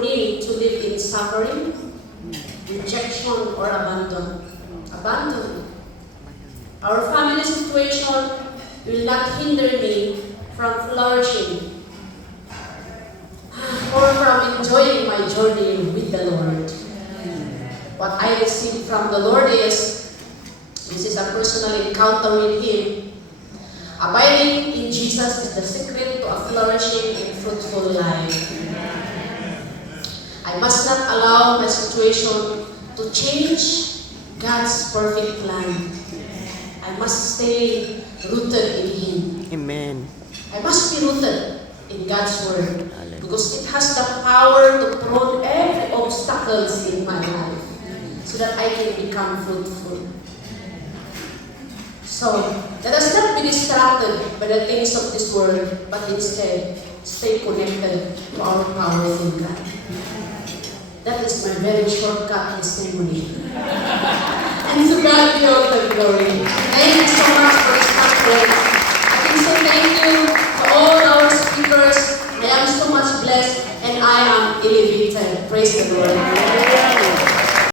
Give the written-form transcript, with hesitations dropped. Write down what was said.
need to live in suffering, rejection, or abandon. Abandon. Our family situation will not hinder me from flourishing or from enjoying my journey with the Lord. What I received from the Lord is, this is a personal encounter with Him. Abiding in Jesus is the secret to a flourishing and fruitful life. I must not allow my situation to change God's perfect plan. I must stay rooted in Him. Amen. I must be rooted in God's Word because it has the power to prune every obstacles in my life so that I can become fruitful. So, let us not be distracted by the things of this world, but instead, stay connected to our powerful God. That is my very shortcut testimony. And to God be all the glory. Thank you so much for this conference. I can say thank you to all our speakers. I am so much blessed and I am elevated. Praise the Lord.